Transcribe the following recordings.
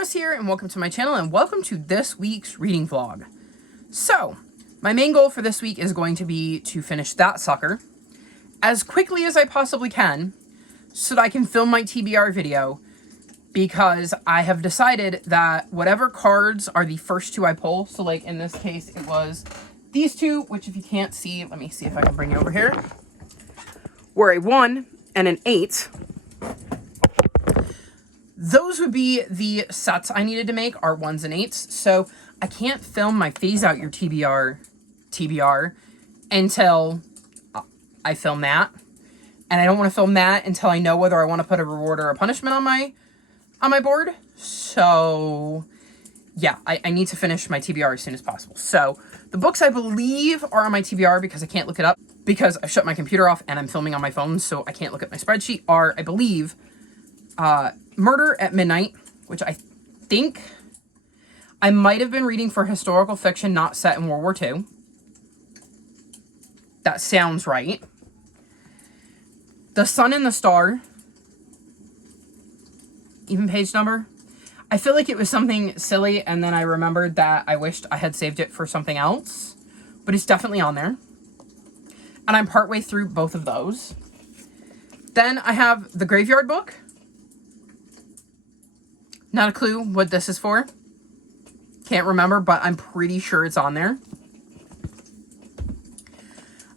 Chris here, and welcome to my channel, and welcome to this week's reading vlog. So, my main goal for this week is going to be to finish that sucker as quickly as I possibly can so that I can film my TBR video, because I have decided that whatever cards are the first two I pull, so like in this case it was these two, which if you can't see, let me see if I can bring you over here, were a 1 and an 8. Those would be the sets I needed to make, are 1s and 8s. So I can't film my phase out your TBR until I film that. And I don't want to film that until I know whether I want to put a reward or a punishment on my board. So yeah, I need to finish my TBR as soon as possible. So the books I believe are on my TBR, because I can't look it up because I've shut my computer off and I'm filming on my phone, so I can't look at my spreadsheet, are, I believe, Murder at Midnight, which I think I might have been reading for historical fiction not set in World War II. That sounds right. The Sun and the Star. Even page number. I feel like it was something silly, and then I remembered that I wished I had saved it for something else. But it's definitely on there. And I'm partway through both of those. Then I have the Graveyard book. Not a clue what this is for. Can't remember, but I'm pretty sure it's on there.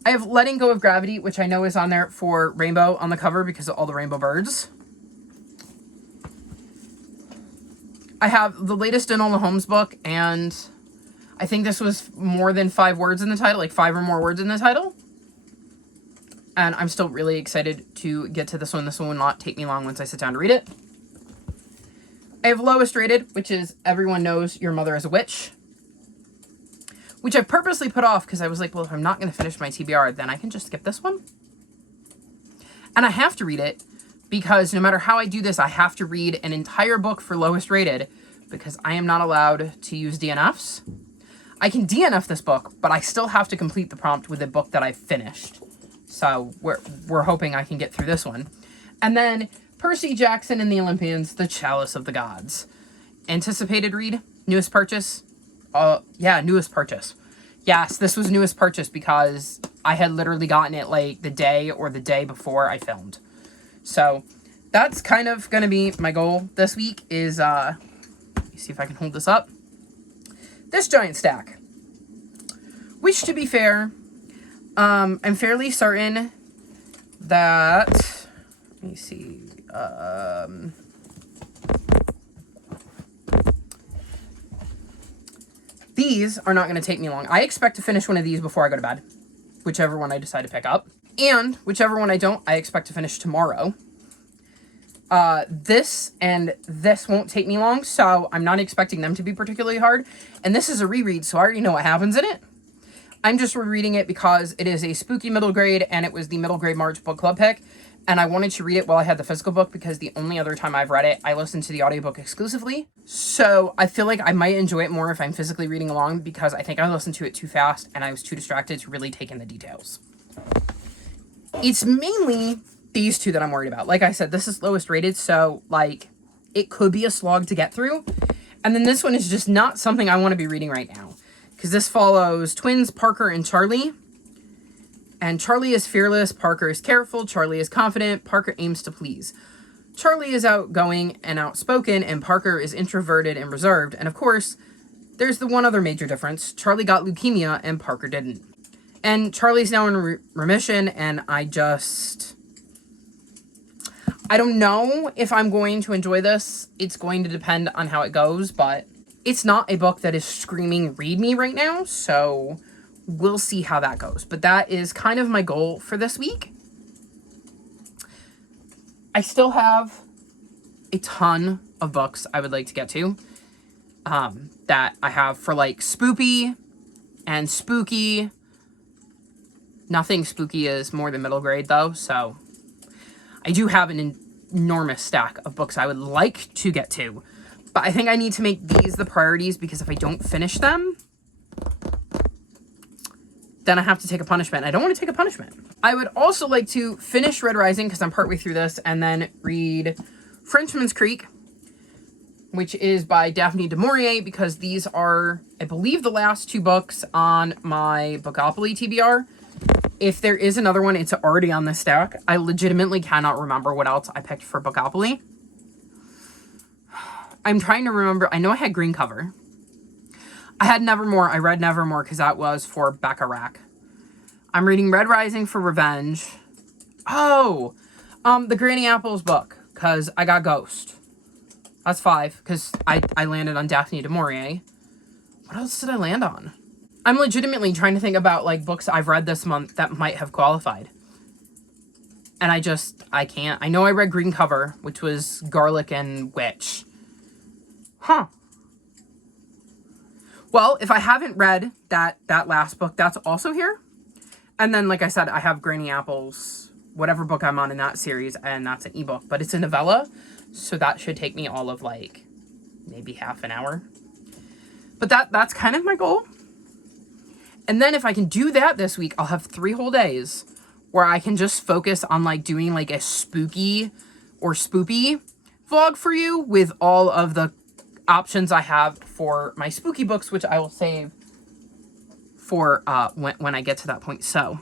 I have Letting Go of Gravity, which I know is on there for rainbow on the cover because of all the rainbow birds. I have the latest Enola Holmes book, and I think this was more than 5 words in the title, like 5 or more words in the title. And I'm still really excited to get to this one. This one will not take me long once I sit down to read it. I have Lowest Rated, which is Everyone Knows Your Mother is a Witch, which I purposely put off because I was like, well, if I'm not going to finish my TBR, then I can just skip this one. And I have to read it because no matter how I do this, I have to read an entire book for Lowest Rated because I am not allowed to use DNFs. I can DNF this book, but I still have to complete the prompt with a book that I've finished. So we're hoping I can get through this one. And then Percy Jackson and the Olympians, The Chalice of the Gods. Anticipated read, newest purchase. Yeah, newest purchase. Yes, this was newest purchase because I had literally gotten it like the day or the day before I filmed. So that's kind of going to be my goal this week is, let me see if I can hold this up. This giant stack. Which, to be fair, I'm fairly certain that, let me see, these are not going to take me long. I expect to finish one of these before I go to bed, whichever one I decide to pick up. And whichever one I don't, I expect to finish tomorrow. This and this won't take me long, so I'm not expecting them to be particularly hard. And this is a reread, so I already know what happens in it. I'm just rereading it because it is a spooky middle grade, and it was the middle grade March book club pick. And I wanted to read it while I had the physical book because the only other time I've read it, I listened to the audiobook exclusively. So I feel like I might enjoy it more if I'm physically reading along because I think I listened to it too fast and I was too distracted to really take in the details. It's mainly these two that I'm worried about. Like I said, this is Lowest Rated, so like it could be a slog to get through. And then this one is just not something I want to be reading right now because this follows twins Parker and Charlie. And Charlie is fearless, Parker is careful, Charlie is confident, Parker aims to please. Charlie is outgoing and outspoken, and Parker is introverted and reserved. And of course, there's the one other major difference. Charlie got leukemia and Parker didn't. And Charlie's now in remission, and I don't know if I'm going to enjoy this. It's going to depend on how it goes, but it's not a book that is screaming read me right now, so we'll see how that goes. But that is kind of my goal for this week. I still have a ton of books I would like to get to that I have for like Spoopy and Spooky. Nothing spooky is more than middle grade though, so I do have an enormous stack of books I would like to get to. But I think I need to make these the priorities because if I don't finish them, then I have to take a punishment. I don't want to take a punishment. I would also like to finish Red Rising because I'm partway through this and then read Frenchman's Creek, which is by Daphne du Maurier, because these are, I believe, the last 2 books on my Bookopoly TBR. If there is another one, it's already on the stack. I legitimately cannot remember what else I picked for Bookopoly. I'm trying to remember. I know I had Green Cover. I had Nevermore. I read Nevermore because that was for Bacharach. I'm reading Red Rising for Revenge. Oh, the Granny Apples book, because I got Ghost. That's 5, because I landed on Daphne du Maurier. What else did I land on? I'm legitimately trying to think about, like, books I've read this month that might have qualified. And I can't. I know I read Green Cover, which was Garlic and Witch. Huh. Well, if I haven't read that last book, that's also here. And then, like I said, I have Granny Apples, whatever book I'm on in that series, and that's an ebook. But it's a novella, so that should take me all of, like, maybe half an hour. But that's kind of my goal. And then if I can do that this week, I'll have 3 whole days where I can just focus on, like, doing, like, a spooky or spoopy vlog for you with all of the options I have for my spooky books, which I will save for when I get to that point. So,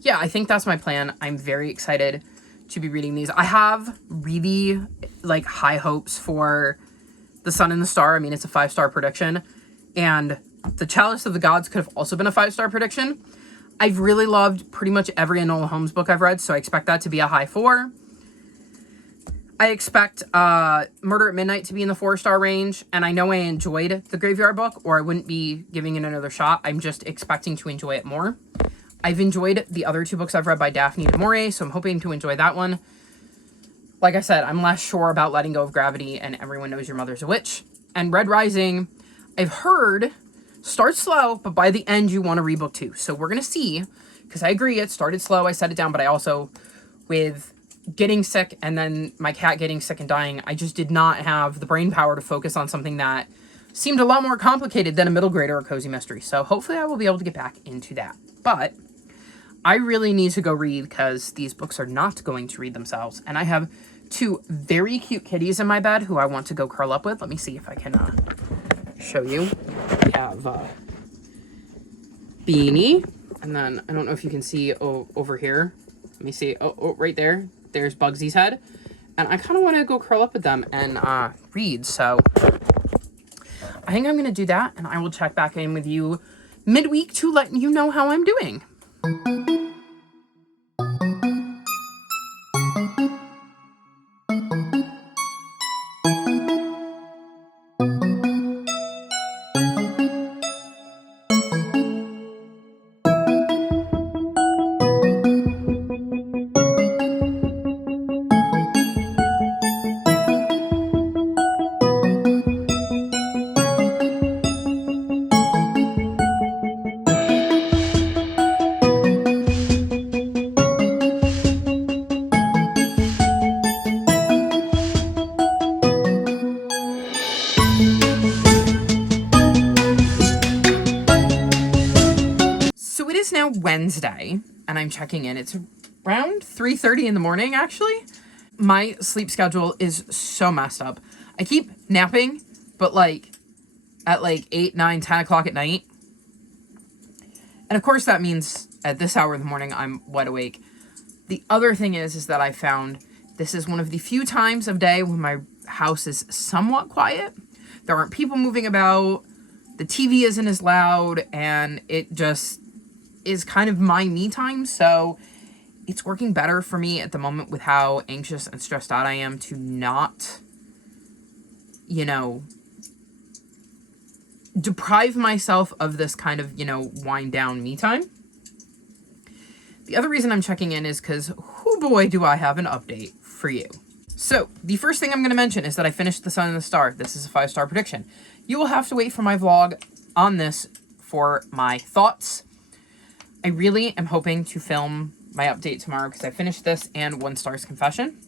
yeah, I think that's my plan. I'm very excited to be reading these. I have really, like, high hopes for The Sun and the Star. I mean, it's a 5-star prediction. And The Chalice of the Gods could have also been a 5-star prediction. I've really loved pretty much every Enola Holmes book I've read, so I expect that to be a high 4. I expect Murder at Midnight to be in the 4-star range, and I know I enjoyed the Graveyard book, or I wouldn't be giving it another shot. I'm just expecting to enjoy it more. I've enjoyed the other 2 books I've read by Daphne du Maurier, so I'm hoping to enjoy that one. Like I said, I'm less sure about Letting Go of Gravity and Everyone Knows Your Mother's a Witch. And Red Rising, I've heard, starts slow, but by the end you want to read book 2. So we're going to see, because I agree, it started slow, I set it down, but I also, with getting sick and then my cat getting sick and dying, I just did not have the brain power to focus on something that seemed a lot more complicated than a middle grade or a cozy mystery. So hopefully I will be able to get back into that. But I really need to go read, because these books are not going to read themselves. And I have 2 very cute kitties in my bed who I want to go curl up with. Let me see if I can show you. I have Beanie, and then I don't know if you can see over here. Let me see. Oh, right there. There's Bugsy's head. And I kind of want to go curl up with them and read. So I think I'm going to do that, and I will check back in with you midweek to let you know how I'm doing. Now Wednesday, and I'm checking in. It's around 3:30 in the morning, actually. My sleep schedule is so messed up. I keep napping, but like at like 8, 9, 10 o'clock at night. And of course that means at this hour in the morning I'm wide awake. The other thing is that I found this is one of the few times of day when my house is somewhat quiet. There aren't people moving about. The TV isn't as loud, and it just is kind of my me time. So it's working better for me at the moment with how anxious and stressed out I am to not, you know, deprive myself of this kind of, you know, wind down me time. The other reason I'm checking in is because, oh boy, do I have an update for you. So the first thing I'm going to mention is that I finished The Sun and the Star. This is a 5-star prediction. You will have to wait for my vlog on this for my thoughts. I really am hoping to film my update tomorrow, because I finished this and 1 Star's Confession.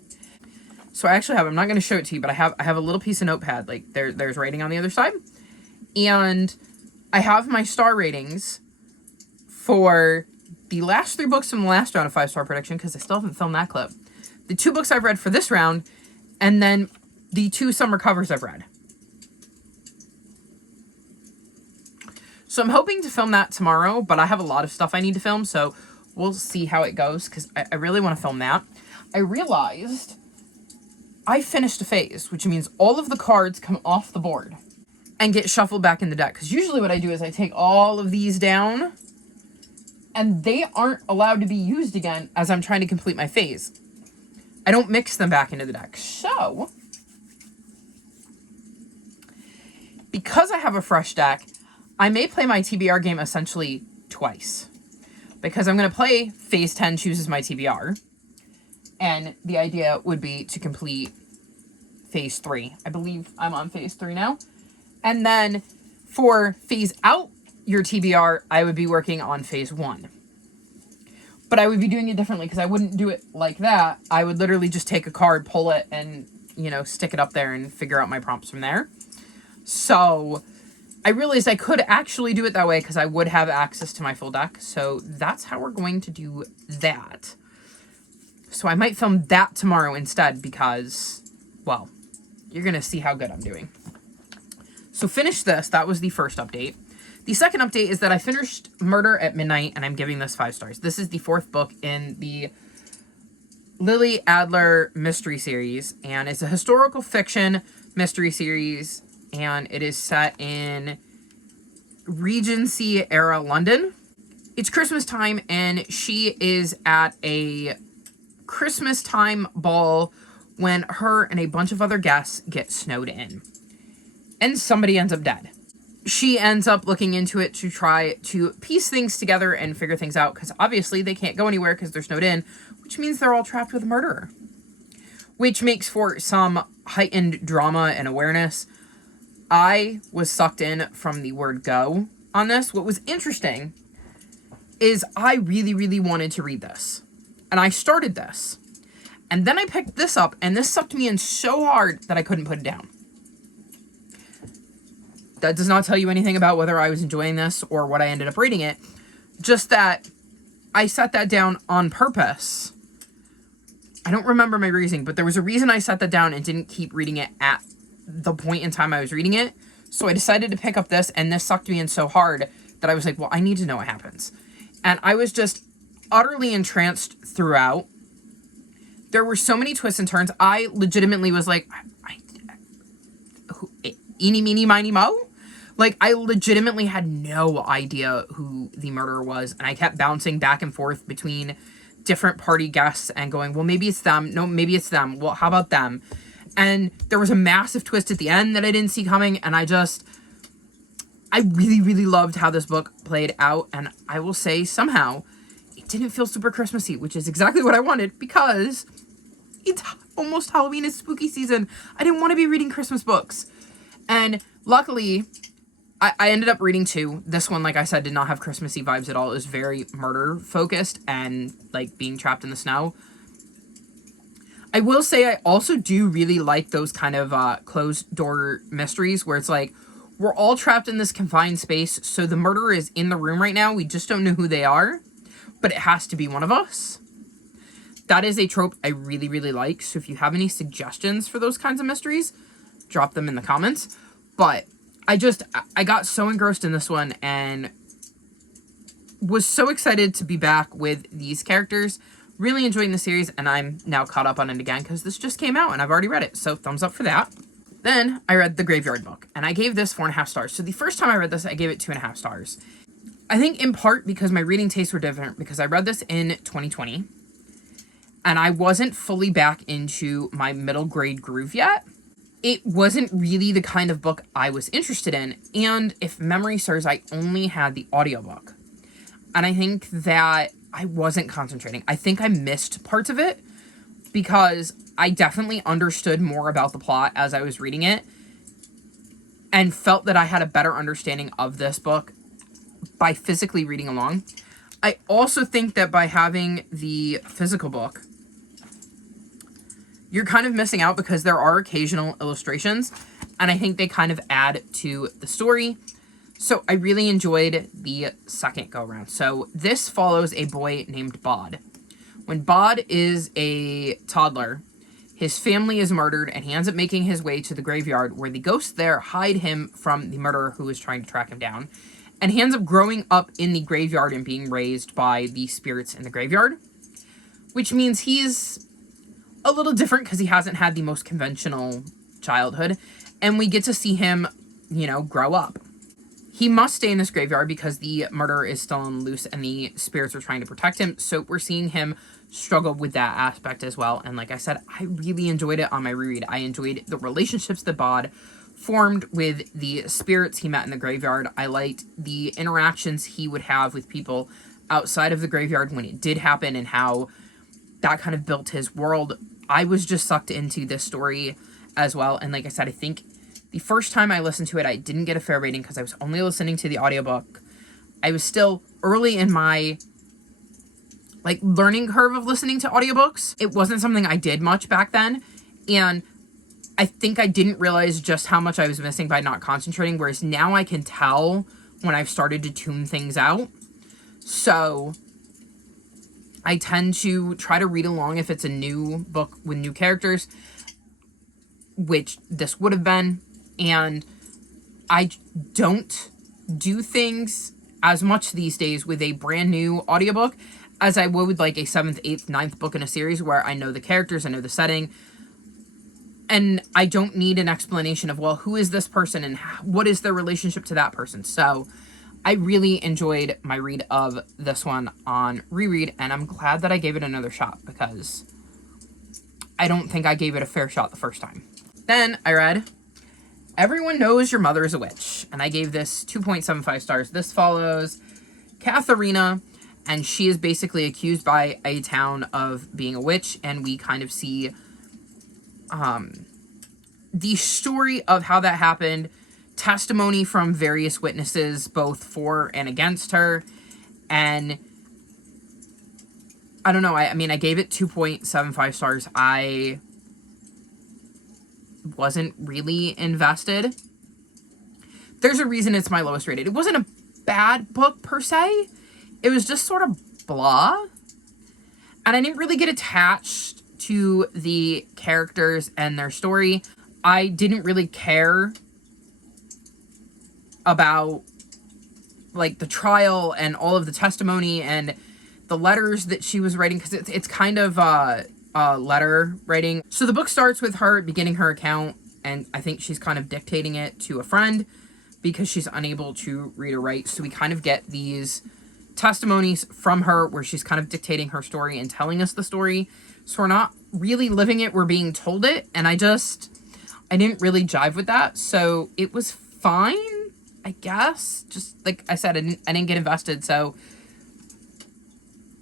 So I actually have, I'm not going to show it to you, but I have a little piece of notepad, like there's writing on the other side. And I have my star ratings for the last 3 books from the last round of 5-star prediction, because I still haven't filmed that clip. The 2 books I've read for this round, and then the 2 summer covers I've read. So I'm hoping to film that tomorrow, but I have a lot of stuff I need to film, so we'll see how it goes, because I really want to film that. I realized I finished a phase, which means all of the cards come off the board and get shuffled back in the deck. Because usually what I do is I take all of these down, and they aren't allowed to be used again as I'm trying to complete my phase. I don't mix them back into the deck. So, because I have a fresh deck, I may play my TBR game essentially twice. Because I'm going to play phase 10 chooses my TBR. And the idea would be to complete phase 3. I believe I'm on phase 3 now. And then for phase out your TBR, I would be working on phase 1. But I would be doing it differently because I wouldn't do it like that. I would literally just take a card, pull it, and, stick it up there and figure out my prompts from there. So I realized I could actually do it that way because I would have access to my full deck. So that's how we're going to do that. So I might film that tomorrow instead because, well, you're going to see how good I'm doing. So finish this. That was the first update. The second update is that I finished Murder at Midnight, and I'm giving this 5 stars. This is the 4th book in the Lily Adler mystery series, and it's a historical fiction mystery series, and it is set in Regency-era London. It's Christmas time, and she is at a Christmas time ball when her and a bunch of other guests get snowed in. And somebody ends up dead. She ends up looking into it to try to piece things together and figure things out, because obviously they can't go anywhere because they're snowed in, which means they're all trapped with a murderer. Which makes for some heightened drama and awareness. I was sucked in from the word go on this. What was interesting is I really, really wanted to read this. And I started this. And then I picked this up, and this sucked me in so hard that I couldn't put it down. That does not tell you anything about whether I was enjoying this or what I ended up reading it. Just that I set that down on purpose. I don't remember my reasoning, but there was a reason I set that down and didn't keep reading it at the point in time I was reading it. So I decided to pick up this, and this sucked me in so hard that I was like, well, I need to know what happens. And I was just utterly entranced throughout. There were so many twists and turns. I legitimately was like, eeny, meeny, miny, mo? Like, I legitimately had no idea who the murderer was, and I kept bouncing back and forth between different party guests and going, well, maybe it's them. No, maybe it's them. Well, how about them? And there was a massive twist at the end that I didn't see coming, and I really, really loved how this book played out, and I will say, somehow, it didn't feel super Christmassy, which is exactly what I wanted, because it's almost Halloween, it's spooky season. I didn't want to be reading Christmas books. And luckily, I ended up reading 2. This one, like I said, did not have Christmassy vibes at all. It was very murder-focused and, like, being trapped in the snow. I will say I also do really like those kind of closed-door mysteries where it's like, we're all trapped in this confined space, so the murderer is in the room right now. We just don't know who they are, but it has to be one of us. That is a trope I really, really like. So if you have any suggestions for those kinds of mysteries, drop them in the comments. But I got so engrossed in this one and was so excited to be back with these characters. Really enjoying the series, and I'm now caught up on it again because this just came out and I've already read it. So thumbs up for that. Then I read The Graveyard Book, and I gave this 4.5 stars. So the first time I read this, I gave it 2.5 stars. I think in part because my reading tastes were different, because I read this in 2020, and I wasn't fully back into my middle grade groove yet. It wasn't really the kind of book I was interested in, and if memory serves, I only had the audiobook. And I think that I wasn't concentrating. I think I missed parts of it, because I definitely understood more about the plot as I was reading it, and felt that I had a better understanding of this book by physically reading along. I also think that by having the physical book, you're kind of missing out because there are occasional illustrations, and I think they kind of add to the story. So I really enjoyed the second go-around. So this follows a boy named Bod. When Bod is a toddler, his family is murdered, and he ends up making his way to the graveyard where the ghosts there hide him from the murderer who is trying to track him down. And he ends up growing up in the graveyard and being raised by the spirits in the graveyard, which means he's a little different because he hasn't had the most conventional childhood, and we get to see him, grow up. He must stay in this graveyard because the murderer is still on loose and the spirits are trying to protect him, so we're seeing him struggle with that aspect as well. And like I said, I really enjoyed it on my reread. I enjoyed the relationships that Bod formed with the spirits he met in the graveyard. I liked the interactions he would have with people outside of the graveyard when it did happen and how that kind of built his world. I was just sucked into this story as well. And like I said, I think the first time I listened to it, I didn't get a fair rating because I was only listening to the audiobook. I was still early in my learning curve of listening to audiobooks. It wasn't something I did much back then. And I think I didn't realize just how much I was missing by not concentrating. Whereas now I can tell when I've started to tune things out. So I tend to try to read along if it's a new book with new characters, which this would have been. And I don't do things as much these days with a brand new audiobook as I would with a 7th, 8th, 9th book in a series where I know the characters, I know the setting, and I don't need an explanation of, well, who is this person and what is their relationship to that person. So I really enjoyed my read of this one on reread, and I'm glad that I gave it another shot because I don't think I gave it a fair shot the first time. Then I read Everyone Knows Your Mother is a Witch, and I gave this 2.75 stars. This follows Katharina, and she is basically accused by a town of being a witch, and we kind of see the story of how that happened, testimony from various witnesses, both for and against her, and I don't know, I mean, I gave it 2.75 stars. I wasn't really invested. There's a reason it's my lowest rated. It wasn't a bad book per se. It was just sort of blah. And I didn't really get attached to the characters and their story. I didn't really care about the trial and all of the testimony and the letters that she was writing, because it's kind of letter writing. So the book starts with her beginning her account, and I think she's kind of dictating it to a friend because she's unable to read or write. So we kind of get these testimonies from her where she's kind of dictating her story and telling us the story. So we're not really living it, we're being told it, and I didn't really jive with that. So it was fine, I guess. Just like I said, I didn't get invested, so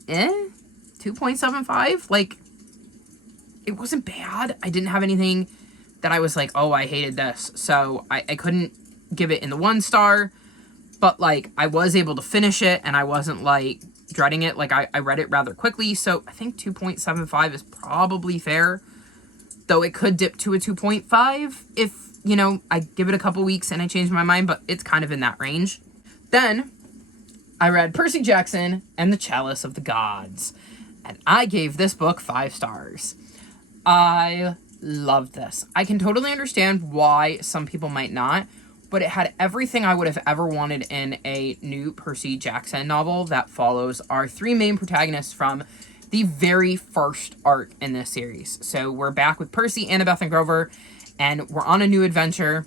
2.75. It wasn't bad. I didn't have anything that I was like, oh, I hated this. So I couldn't give it in the 1 star, but I was able to finish it and I wasn't dreading it. I read it rather quickly. So I think 2.75 is probably fair, though it could dip to a 2.5 if, I give it a couple weeks and I change my mind, but it's kind of in that range. Then I read Percy Jackson and the Chalice of the Gods, and I gave this book 5 stars. I loved this. I can totally understand why some people might not, but it had everything I would have ever wanted in a new Percy Jackson novel that follows our 3 main protagonists from the very first arc in this series. So we're back with Percy, Annabeth, and Grover, and we're on a new adventure,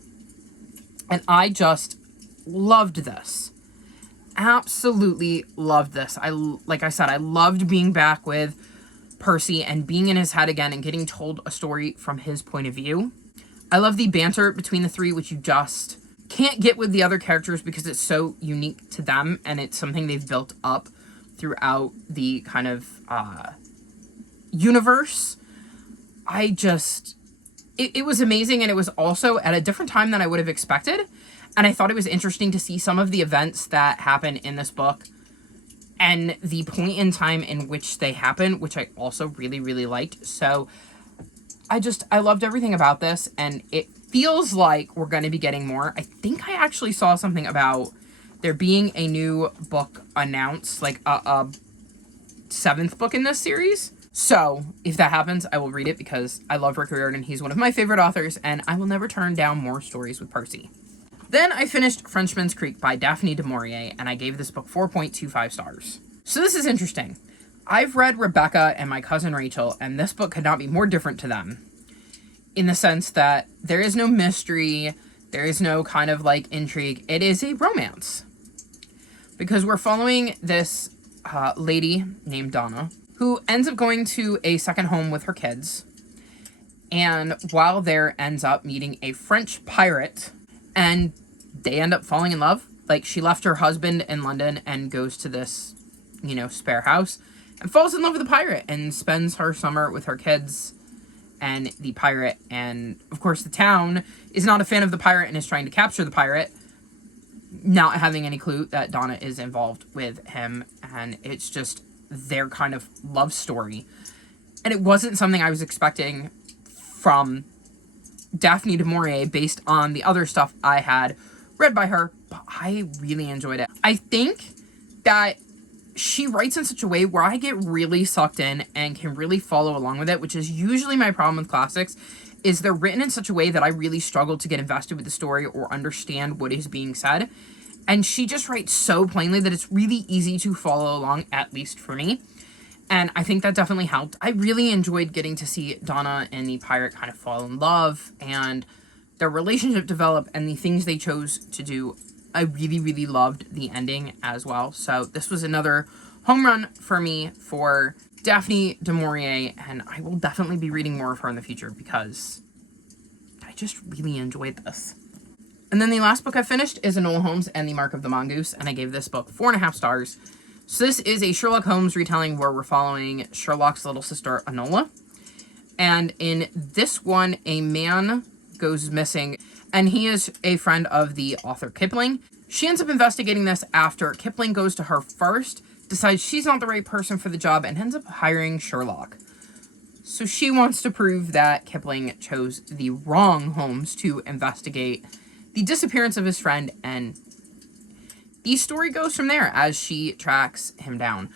and I just loved this. Absolutely loved this. Like I said, I loved being back with Percy and being in his head again and getting told a story from his point of view. I love the banter between the 3, which you just can't get with the other characters because it's so unique to them and it's something they've built up throughout the kind of universe. It was amazing, and it was also at a different time than I would have expected. And I thought it was interesting to see some of the events that happen in this book and the point in time in which they happen, which I also really, really liked. So I loved everything about this, and it feels like we're going to be getting more. I think I actually saw something about there being a new book announced, a 7th book in this series. So if that happens, I will read it because I love Rick Riordan. He's one of my favorite authors, and I will never turn down more stories with Percy. Then I finished Frenchman's Creek by Daphne du Maurier, and I gave this book 4.25 stars. So this is interesting. I've read Rebecca and My Cousin Rachel, and this book could not be more different to them, in the sense that there is no mystery, there is no kind of like intrigue. It is a romance. Because we're following this lady named Donna, who ends up going to a second home with her kids, and while there ends up meeting a French pirate, and they end up falling in love. Like, she left her husband in London and goes to this, spare house, and falls in love with the pirate, and spends her summer with her kids and the pirate. And of course the town is not a fan of the pirate and is trying to capture the pirate, not having any clue that Donna is involved with him. And it's just their kind of love story. And it wasn't something I was expecting from Daphne du Maurier based on the other stuff I had read by her, but I really enjoyed it. I think that she writes in such a way where I get really sucked in and can really follow along with it, which is usually my problem with classics, is they're written in such a way that I really struggle to get invested with the story or understand what is being said. And she just writes so plainly that it's really easy to follow along, at least for me. And I think that definitely helped. I really enjoyed getting to see Donna and the pirate kind of fall in love and their relationship develop and the things they chose to do. I really, really loved the ending as well. So this was another home run for me for Daphne du Maurier, and I will definitely be reading more of her in the future because I just really enjoyed this. And then the last book I finished is Enola Holmes and the Mark of the Mongoose, and I gave this book 4.5 stars. So this is a Sherlock Holmes retelling where we're following Sherlock's little sister, Enola. And in this one, a man goes missing, and he is a friend of the author Kipling. She ends up investigating this after Kipling goes to her first, decides she's not the right person for the job, and ends up hiring Sherlock. So she wants to prove that Kipling chose the wrong Holmes to investigate the disappearance of his friend, and the story goes from there as she tracks him down.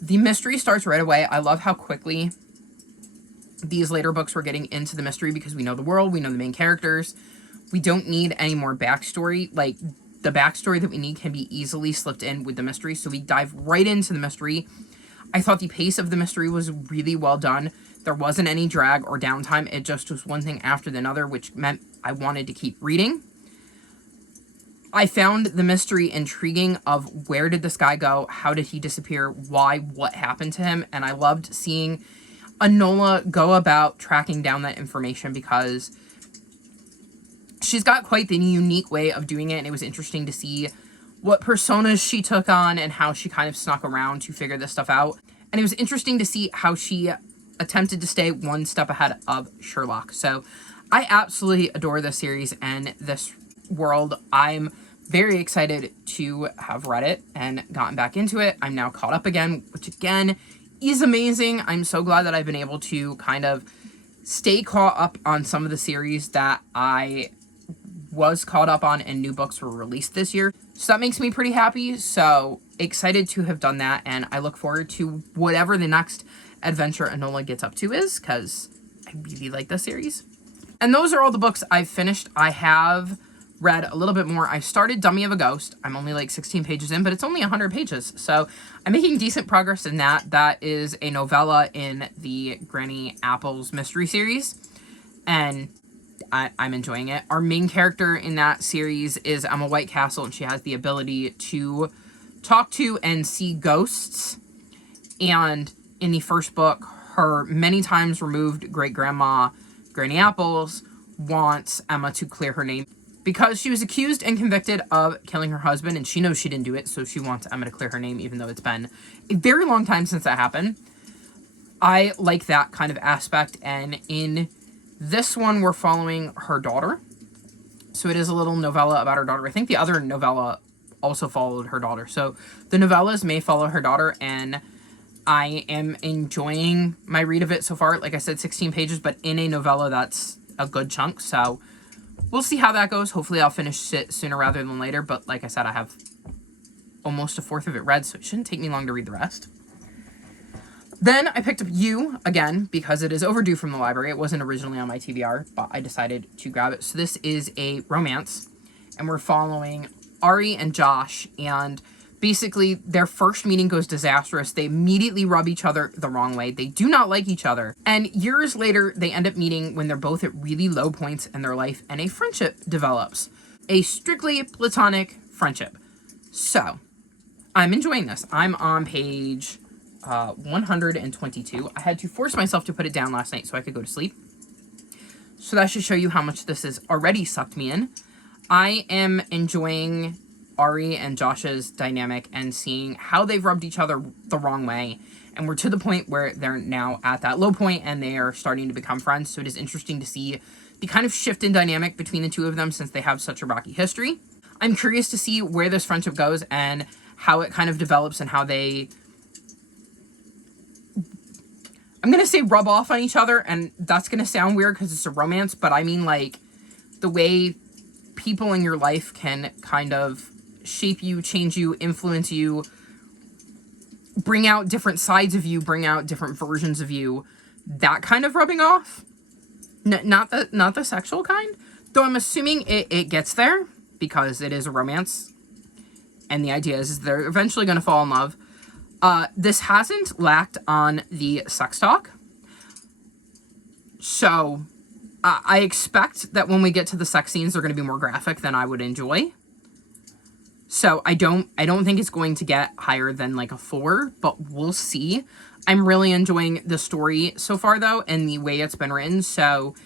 The mystery starts right away. I love how quickly these later books were getting into the mystery because we know the world, we know the main characters. We don't need any more backstory. Like, the backstory that we need can be easily slipped in with the mystery, so we dive right into the mystery. I thought the pace of the mystery was really well done. There wasn't any drag or downtime. It just was one thing after another, which meant I wanted to keep reading. I found the mystery intriguing of where did this guy go? How did he disappear? Why? What happened to him? And I loved seeing Enola go about tracking down that information because she's got quite the unique way of doing it. And it was interesting to see what personas she took on and how she kind of snuck around to figure this stuff out. And it was interesting to see how she attempted to stay one step ahead of Sherlock. So I absolutely adore this series and this world. I'm very excited to have read it and gotten back into it. I'm now caught up again, which again is amazing. I'm so glad that I've been able to kind of stay caught up on some of the series that I was caught up on and new books were released this year. So that makes me pretty happy. So excited to have done that, and I look forward to whatever the next adventure Enola gets up to is, because I really like this series. And those are all the books I've finished. I have read a little bit more. I started Dummy of a Ghost. I'm only like 16 pages in, but it's only 100 pages. So I'm making decent progress in that. That is a novella in the Granny Apples mystery series, and I'm enjoying it. Our main character in that series is Emma Whitecastle, and she has the ability to talk to and see ghosts. And in the first book, her many times removed great-grandma, Granny Apples, wants Emma to clear her name because she was accused and convicted of killing her husband, and she knows she didn't do it, so she wants Emma to clear her name, even though it's been a very long time since that happened. I like that kind of aspect, and in this one, we're following her daughter. So it is a little novella about her daughter. I think the other novella also followed her daughter. So the novellas may follow her daughter, and I am enjoying my read of it so far. Like I said, 16 pages, but in a novella, that's a good chunk. So we'll see how that goes. Hopefully I'll finish it sooner rather than later. But like I said, I have almost a fourth of it read, so it shouldn't take me long to read the rest. Then I picked up You again because it is overdue from the library. It wasn't originally on my TBR, but I decided to grab it. So this is a romance, and we're following Ari and Josh, and basically their first meeting goes disastrous. They immediately rub each other the wrong way. They do not like each other. And years later, they end up meeting when they're both at really low points in their life, and a friendship develops. A strictly platonic friendship. So, I'm enjoying this. I'm on page 122. I had to force myself to put it down last night so I could go to sleep. So that should show you how much this has already sucked me in. I am enjoying Ari and Josh's dynamic and seeing how they've rubbed each other the wrong way. And we're to the point where they're now at that low point and they are starting to become friends. So it is interesting to see the kind of shift in dynamic between the two of them since they have such a rocky history. I'm curious to see where this friendship goes and how it kind of develops and how they... I'm going to say rub off on each other, and that's going to sound weird because it's a romance, but I mean like the way people in your life can kind of shape you, change you, influence you, bring out different sides of you, bring out different versions of you, that kind of rubbing off. Not the sexual kind, though I'm assuming it gets there because it is a romance, and the idea is they're eventually going to fall in love. This hasn't lacked on the sex talk. So, I expect that when we get to the sex scenes, they're going to be more graphic than I would enjoy. So, I don't think it's going to get higher than like a 4, but we'll see. I'm really enjoying the story so far, though, and the way it's been written. So,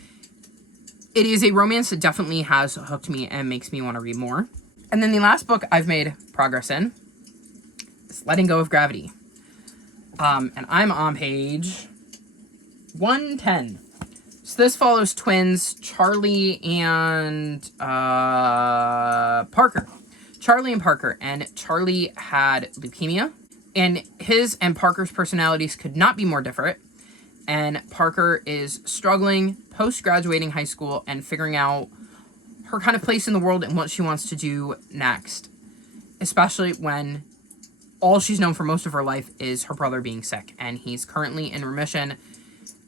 it is a romance that definitely has hooked me and makes me want to read more. And then the last book I've made progress in is Letting Go of Gravity. And I'm on page 110. So this follows twins, Charlie and Parker. Charlie and Parker. And Charlie had leukemia. And his and Parker's personalities could not be more different. And Parker is struggling post-graduating high school and figuring out her kind of place in the world and what she wants to do next. Especially when all she's known for most of her life is her brother being sick. And he's currently in remission.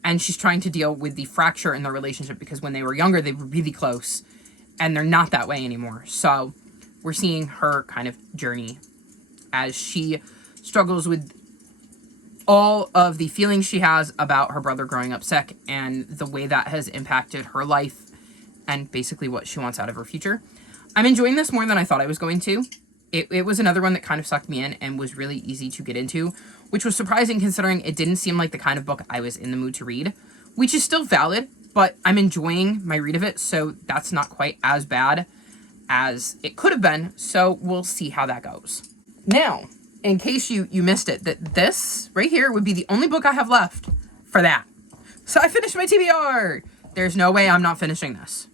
And she's trying to deal with the fracture in their relationship because when they were younger, they were really close. And they're not that way anymore. So we're seeing her kind of journey as she struggles with all of the feelings she has about her brother growing up sick and the way that has impacted her life and basically what she wants out of her future. I'm enjoying this more than I thought I was going to. It was another one that kind of sucked me in and was really easy to get into, which was surprising considering it didn't seem like the kind of book I was in the mood to read, which is still valid, but I'm enjoying my read of it, so that's not quite as bad as it could have been, so we'll see how that goes. Now, in case you missed it, that this right here would be the only book I have left for that. So I finished my TBR. There's no way I'm not finishing this.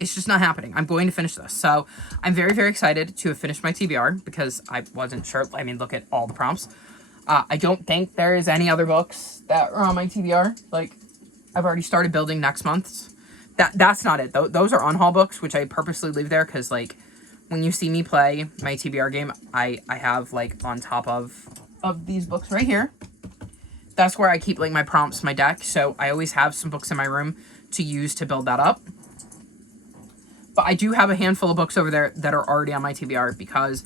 It's just not happening. I'm going to finish this. So I'm very, very excited to have finished my TBR because I wasn't sure. I mean, look at all the prompts. I don't think there is any other books that are on my TBR. Like, I've already started building next month's. That's not it. Those are on-haul books, which I purposely leave there because, like, when you see me play my TBR game, I have, like, on top of these books right here. That's where I keep, like, my prompts, my deck. So I always have some books in my room to use to build that up. But I do have a handful of books over there that are already on my TBR because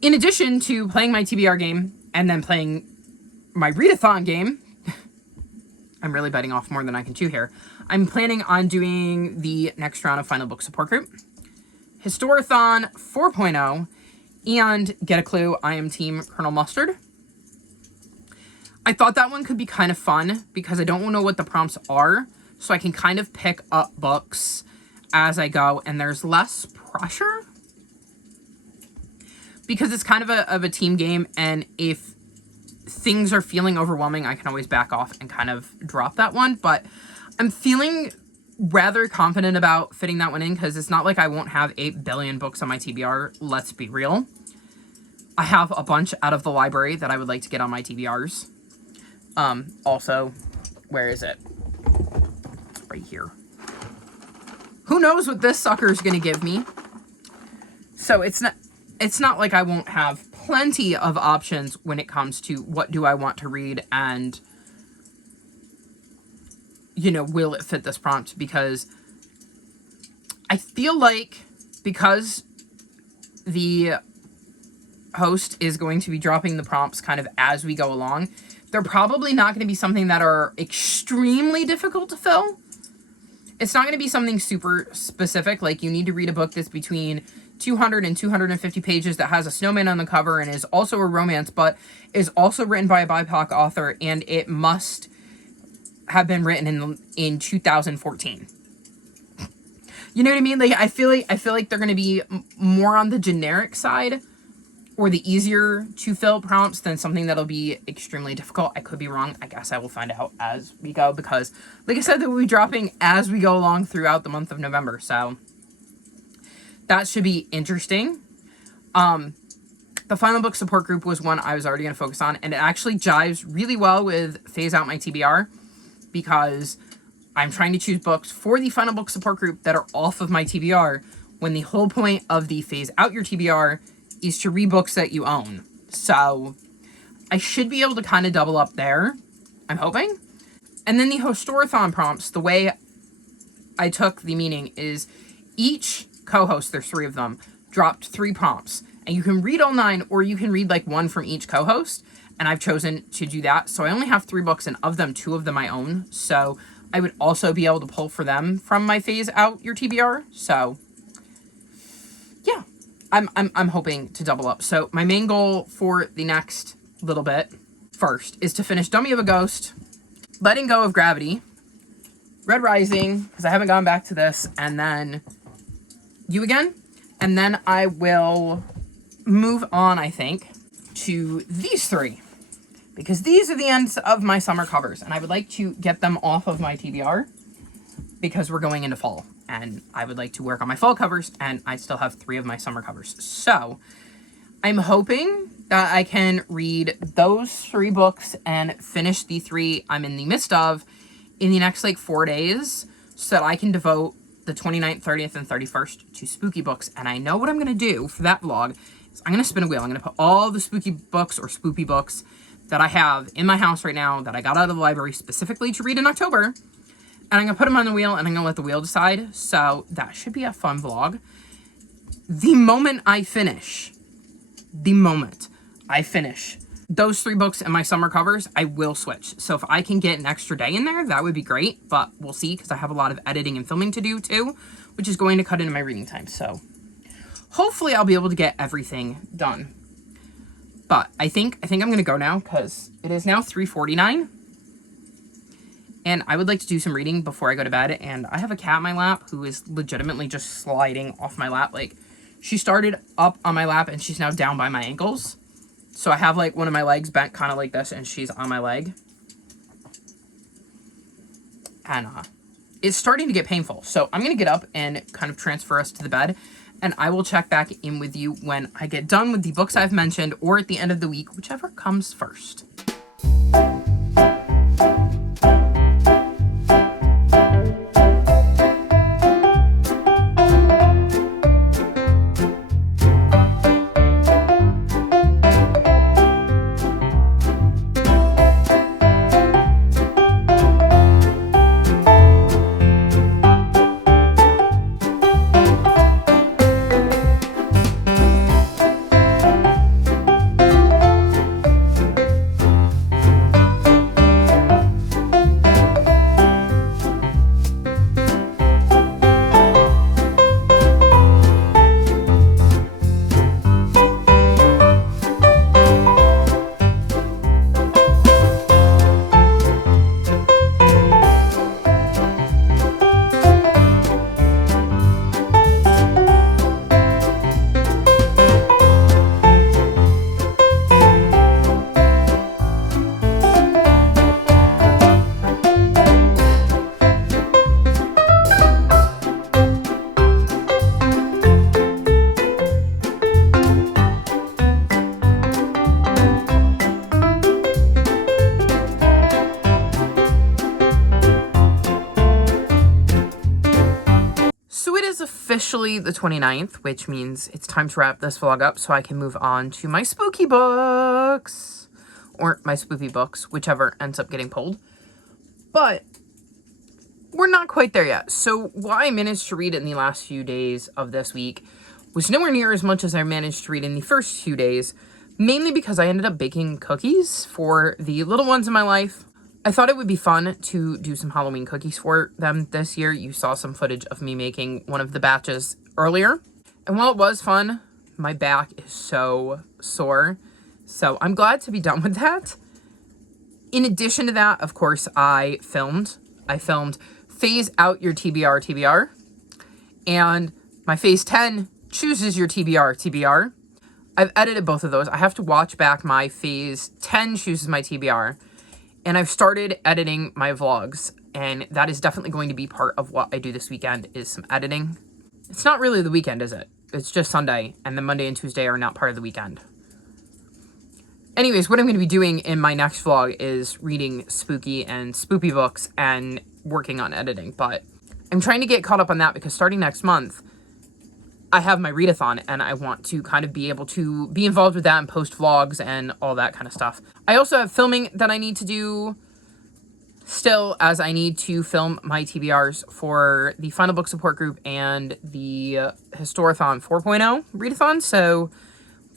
in addition to playing my TBR game and then playing my readathon game, I'm really biting off more than I can chew here. I'm planning on doing the next round of Final Book Support Group, Historathon 4.0, and Get a Clue, I am Team Colonel Mustard. I thought that one could be kind of fun because I don't know what the prompts are, so I can kind of pick up books as I go, and there's less pressure because it's kind of a team game, and if things are feeling overwhelming, I can always back off and kind of drop that one, but I'm feeling rather confident about fitting that one in because it's not like I won't have 8 billion books on my TBR, let's be real. I have a bunch out of the library that I would like to get on my TBRs. Also, where is it? It's right here. Who knows what this sucker is going to give me? So it's not like I won't have plenty of options when it comes to what do I want to read and, you know, will it fit this prompt? Because I feel like because the host is going to be dropping the prompts kind of as we go along, they're probably not going to be something that are extremely difficult to fill. It's not going to be something super specific, like you need to read a book that's between 200 and 250 pages that has a snowman on the cover and is also a romance, but is also written by a BIPOC author, and it must have been written in 2014. You know what I mean? Like I feel like they're going to be more on the generic side or the easier to fill prompts than something that'll be extremely difficult. I could be wrong. I guess I will find out as we go, because like I said, they will be dropping as we go along throughout the month of November. So that should be interesting. The final book support group was one I was already going to focus on, and it actually jives really well with phase out my TBR, because I'm trying to choose books for the final book support group that are off of my TBR, when the whole point of the phase out your TBR is to read books that you own. So I should be able to kind of double up there, I'm hoping. And then the Hostorathon prompts, the way I took the meaning is each co-host, there's 3 of them, dropped 3 prompts. And you can read all 9, or you can read like 1 from each co-host. And I've chosen to do that. So I only have 3 books, and of them, 2 of them I own. So I would also be able to pull for them from my phase out your TBR. So yeah, I'm hoping to double up. So my main goal for the next little bit first is to finish Dummy of a Ghost, Letting Go of Gravity, Red Rising, because I haven't gone back to this, and then You Again. And then I will move on, I think, to these 3, because these are the ends of my summer covers, and I would like to get them off of my TBR because we're going into fall, and I would like to work on my fall covers, and I still have 3 of my summer covers. So I'm hoping that I can read those 3 books and finish the 3 I'm in the midst of in the next like 4 days, so that I can devote the 29th, 30th, and 31st to spooky books. And I know what I'm going to do for that vlog is I'm going to spin a wheel. I'm going to put all the spooky books or spoopy books that I have in my house right now that I got out of the library specifically to read in October. And I'm going to put them on the wheel, and I'm going to let the wheel decide. So that should be a fun vlog. The moment I finish those 3 books and my summer covers, I will switch. So if I can get an extra day in there, that would be great. But we'll see, because I have a lot of editing and filming to do too, which is going to cut into my reading time. So hopefully I'll be able to get everything done. But I think I'm going to go now, because it is now 3:49. And I would like to do some reading before I go to bed. And I have a cat in my lap who is legitimately just sliding off my lap. Like, she started up on my lap and she's now down by my ankles. So I have like one of my legs bent kind of like this, and she's on my leg. And it's starting to get painful. So I'm going to get up and kind of transfer us to the bed. And I will check back in with you when I get done with the books I've mentioned, or at the end of the week, whichever comes first. officially the 29th, which means it's time to wrap this vlog up so I can move on to my spooky books. Or my spoopy books, whichever ends up getting pulled. But we're not quite there yet. So what I managed to read in the last few days of this week was nowhere near as much as I managed to read in the first few days, mainly because I ended up baking cookies for the little ones in my life. I thought it would be fun to do some Halloween cookies for them this year. You saw some footage of me making one of the batches earlier. And while it was fun, my back is so sore. So I'm glad to be done with that. In addition to that, of course, I filmed Phase Out Your TBR. And my Phase 10 Chooses Your TBR. I've edited both of those. I have to watch back my Phase 10 Chooses My TBR. And I've started editing my vlogs, and that is definitely going to be part of what I do this weekend, is some editing. It's not really the weekend, is it? It's just Sunday, and then Monday and Tuesday are not part of the weekend. Anyways, what I'm going to be doing in my next vlog is reading spooky and spoopy books and working on editing, but I'm trying to get caught up on that because starting next month, I have my readathon, and I want to kind of be able to be involved with that and post vlogs and all that kind of stuff. I also have filming that I need to do still, as I need to film my TBRs for the Final Book Support Group and the Historathon 4.0 readathon, so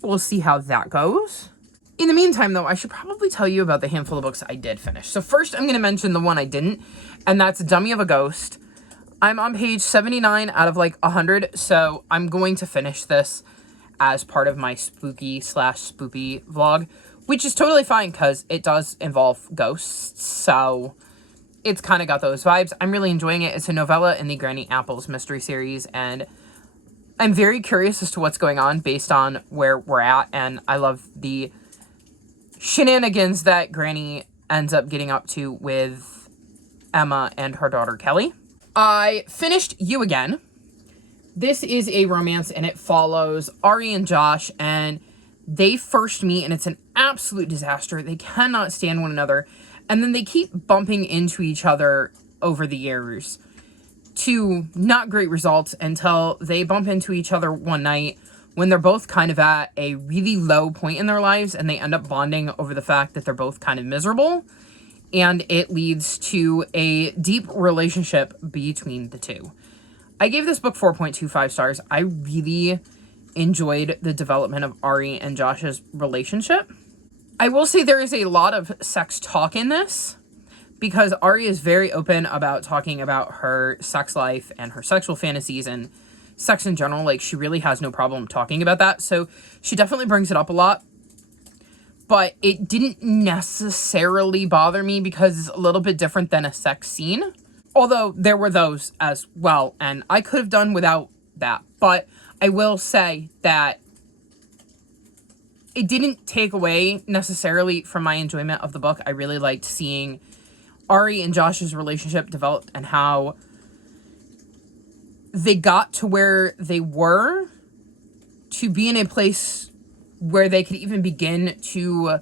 we'll see how that goes. In the meantime, though, I should probably tell you about the handful of books I did finish. So first, I'm going to mention the one I didn't, and that's Dummy of a Ghost. I'm on page 79 out of like 100, so I'm going to finish this as part of my spooky/spoopy vlog, which is totally fine because it does involve ghosts, so it's kind of got those vibes. I'm really enjoying it. It's a novella in the Granny Apples mystery series, and I'm very curious as to what's going on based on where we're at, and I love the shenanigans that Granny ends up getting up to with Emma and her daughter Kelly. I finished You Again. This is a romance, and it follows Ari and Josh, and they first meet, and it's an absolute disaster. They cannot stand one another, and then they keep bumping into each other over the years to not great results until they bump into each other one night when they're both kind of at a really low point in their lives, and they end up bonding over the fact that they're both kind of miserable. And it leads to a deep relationship between the two. I gave this book 4.25 stars. I really enjoyed the development of Ari and Josh's relationship. I will say there is a lot of sex talk in this, because Ari is very open about talking about her sex life and her sexual fantasies and sex in general. Like, she really has no problem talking about that. So she definitely brings it up a lot. But it didn't necessarily bother me because it's a little bit different than a sex scene. Although there were those as well, and I could have done without that. But I will say that it didn't take away necessarily from my enjoyment of the book. I really liked seeing Ari and Josh's relationship developed and how they got to where they were to be in a place where they could even begin to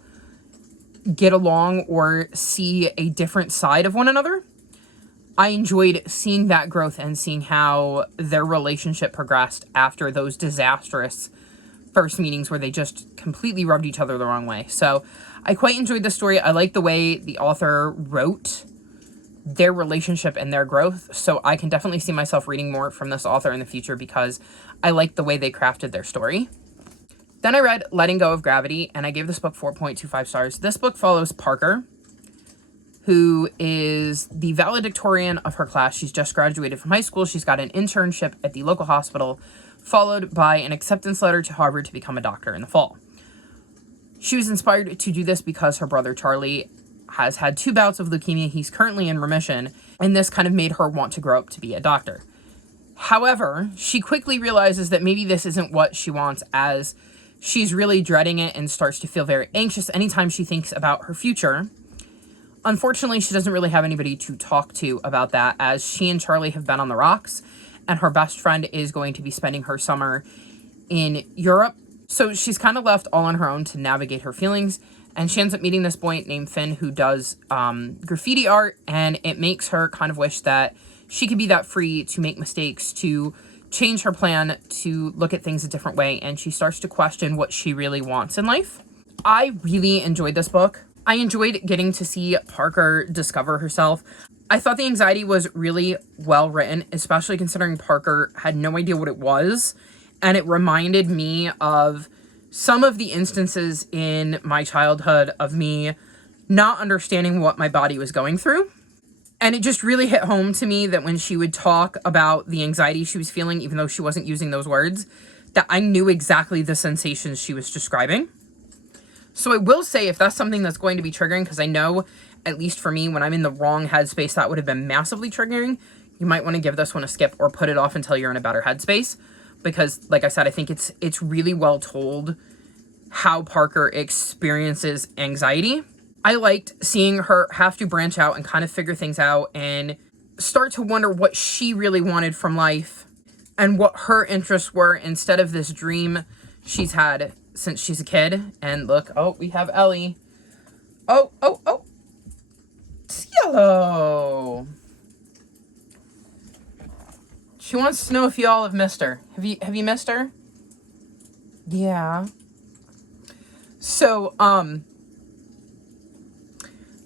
get along or see a different side of one another. I enjoyed seeing that growth and seeing how their relationship progressed after those disastrous first meetings where they just completely rubbed each other the wrong way. So I quite enjoyed the story. I like the way the author wrote their relationship and their growth. So I can definitely see myself reading more from this author in the future because I like the way they crafted their story. Then I read Letting Go of Gravity, and I gave this book 4.25 stars. This book follows Parker, who is the valedictorian of her class. She's just graduated from high school. She's got an internship at the local hospital, followed by an acceptance letter to Harvard to become a doctor in the fall. She was inspired to do this because her brother Charlie has had 2 bouts of leukemia. He's currently in remission, and this kind of made her want to grow up to be a doctor. However, she quickly realizes that maybe this isn't what she wants, as she's really dreading it and starts to feel very anxious anytime she thinks about her future. Unfortunately, she doesn't really have anybody to talk to about that, as she and Charlie have been on the rocks, and her best friend is going to be spending her summer in Europe. So she's kind of left all on her own to navigate her feelings, and she ends up meeting this boy named Finn who does graffiti art, and it makes her kind of wish that she could be that free to make mistakes, to change her plan to look at things a different way, and she starts to question what she really wants in life. I really enjoyed this book. I enjoyed getting to see Parker discover herself. I thought the anxiety was really well written, especially considering Parker had no idea what it was. And it reminded me of some of the instances in my childhood of me not understanding what my body was going through. And it just really hit home to me that when she would talk about the anxiety she was feeling, even though she wasn't using those words, that I knew exactly the sensations she was describing. So I will say, if that's something that's going to be triggering, because I know, at least for me, when I'm in the wrong headspace, that would have been massively triggering, you might want to give this one a skip or put it off until you're in a better headspace. Because, like I said, I think it's really well told how Parker experiences anxiety. I liked seeing her have to branch out and kind of figure things out and start to wonder what she really wanted from life and what her interests were instead of this dream she's had since she's a kid. And look, oh, we have Ellie. Oh, it's Yellow. She wants to know if you all have missed her. Have you missed her? Yeah. So,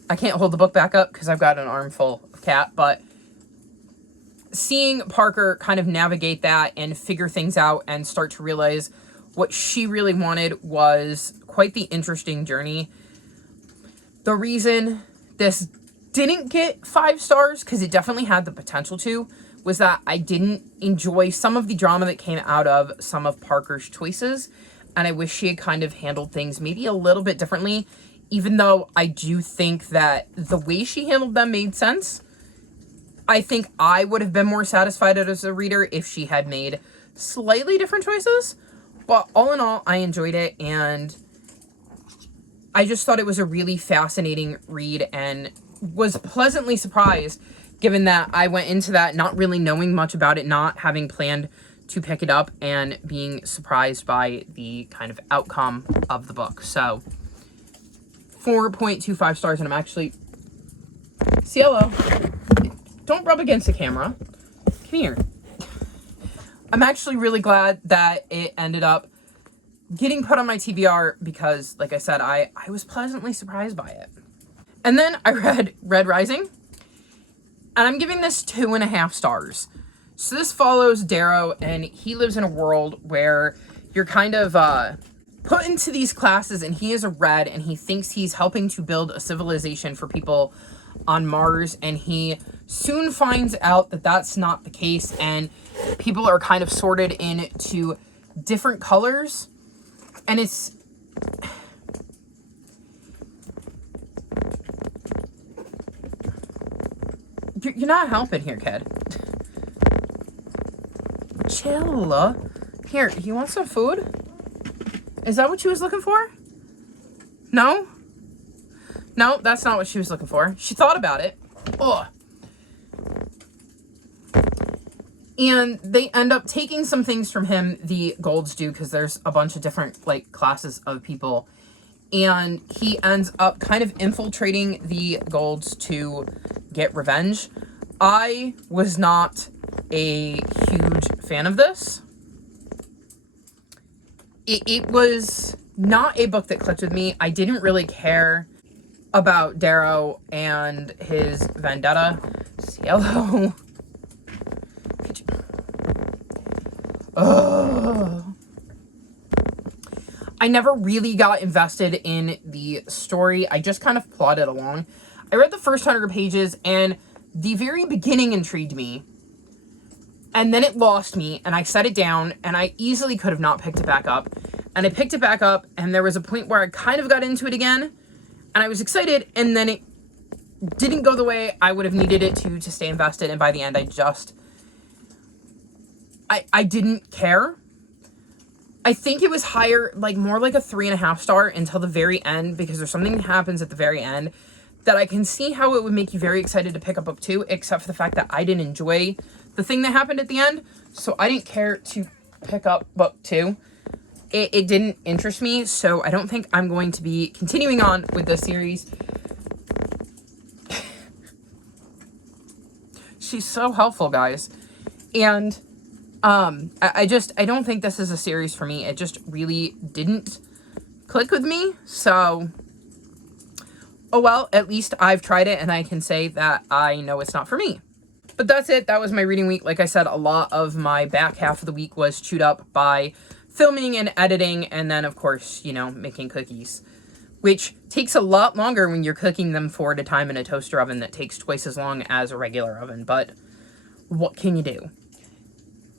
I can't hold the book back up because I've got an armful of cat, but seeing Parker kind of navigate that and figure things out and start to realize what she really wanted was quite the interesting journey. The reason this didn't get 5 stars, because it definitely had the potential to, was that I didn't enjoy some of the drama that came out of some of Parker's choices, and I wish she had kind of handled things maybe a little bit differently, even though I do think that the way she handled them made sense. I think I would have been more satisfied as a reader if she had made slightly different choices, but all in all, I enjoyed it, and I just thought it was a really fascinating read and was pleasantly surprised, given that I went into that not really knowing much about it, not having planned to pick it up, and being surprised by the kind of outcome of the book. So 4.25 stars, and I'm actually... Cielo, don't rub against the camera. Come here. I'm actually really glad that it ended up getting put on my TBR because, like I said, I was pleasantly surprised by it. And then I read Red Rising, and I'm giving this 2.5 stars. So this follows Darrow, and he lives in a world where you're kind of put into these classes, and he is a red, and he thinks he's helping to build a civilization for people on Mars, and he soon finds out that that's not the case, and people are kind of sorted into different colors, and it's... You're not helping here, kid. Chill. Here, you want some food? Is that what she was looking for? No? No, that's not what she was looking for. She thought about it. Ugh. And they end up taking some things from him, the Golds do, because there's a bunch of different, like, classes of people. And he ends up kind of infiltrating the Golds to get revenge. I was not a huge fan of this. It was not a book that clicked with me. I didn't really care about Darrow and his vendetta. Cielo. Ugh. I never really got invested in the story. I just kind of plodded along. I read the first 100 pages, and the very beginning intrigued me. And then it lost me, and I set it down, and I easily could have not picked it back up. And I picked it back up, and there was a point where I kind of got into it again, and I was excited, and then it didn't go the way I would have needed it to stay invested, and by the end, I didn't care. I think it was higher, like more like a 3.5 star until the very end, because there's something that happens at the very end that I can see how it would make you very excited to pick up book 2, except for the fact that I didn't enjoy the thing that happened at the end, so I didn't care to pick up book 2. It didn't interest me, so I don't think I'm going to be continuing on with this series. She's so helpful, guys. And I don't think this is a series for me. It just really didn't click with me. So, oh well, at least I've tried it and I can say that I know it's not for me. But that's it. That was my reading week. Like I said, a lot of my back half of the week was chewed up by filming and editing, and then, of course, you know, making cookies, which takes a lot longer when you're cooking them 4 at a time in a toaster oven that takes twice as long as a regular oven. But what can you do?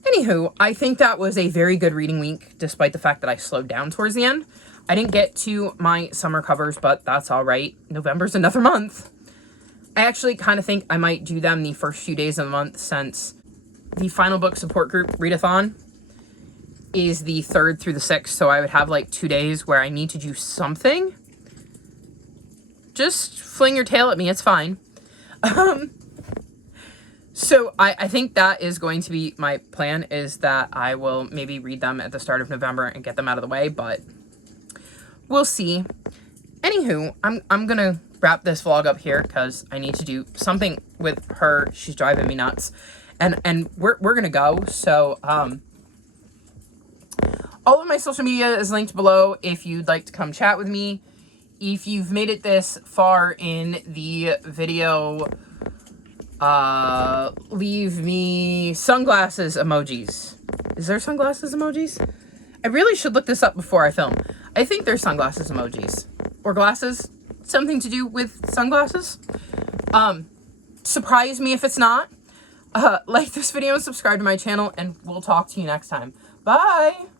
Anywho, I think that was a very good reading week, despite the fact that I slowed down towards the end. I didn't get to my summer covers, but that's all right. November's another month. I actually kind of think I might do them the first few days of the month, since the final book support group readathon is the 3rd through the 6th, so I would have like 2 days where I need to do something. Just fling your tail at me, it's fine. So I think that is going to be my plan, is that I will maybe read them at the start of November and get them out of the way, but we'll see. Anywho, I'm gonna wrap this vlog up here because I need to do something with her. She's driving me nuts. And we're gonna go. So all of my social media is linked below if you'd like to come chat with me. If you've made it this far in the video, leave me sunglasses emojis. Is there sunglasses emojis? I really should look this up before I film. I think there's sunglasses emojis. Or glasses. Something to do with sunglasses. Surprise me if it's not. Like this video and subscribe to my channel, and we'll talk to you next time. Bye!